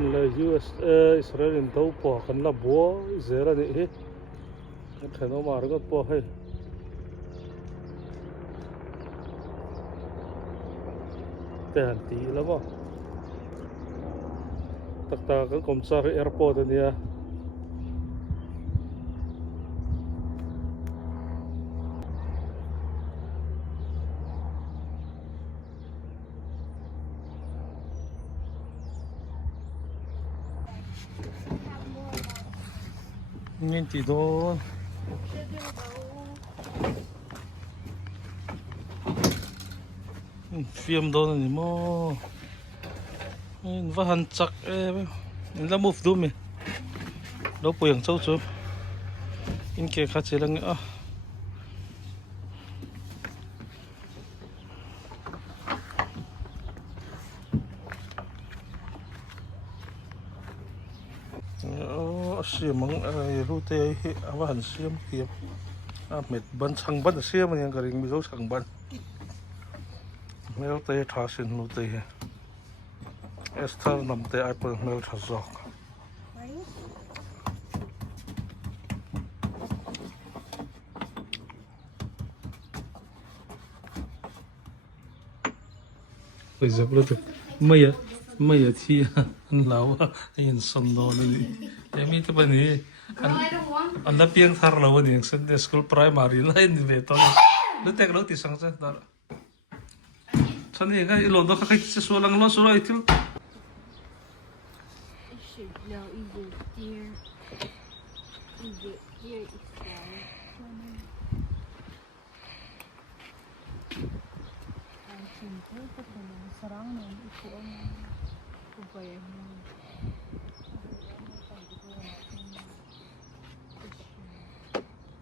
Iran là Israel đâu bỏ khăn là búa dễ là đấy hết cái nó mà nó bỏ hay tiền tí lắm à tất cả các công sở airport này nhìn chỉ đó phim đó này mà và hành chắc em là một đốm này đâu có yang sâu sâu in kia khác chỉ là nữa siam mang rute awan siam kia met ban sang ban siam yang garing mizo sang ban mel te thasin rute he Esther nam te ai per mel thazok bây giờ bữa mày thì anh lão anh son đó đi em ít bên này anh đã piang thar lão đi anh school primary line về thôi lúc tết lúc thì sang chứ đó cho nên cái lon đó cái số lang lo số lại thiếu Sarang na ito ang kubayang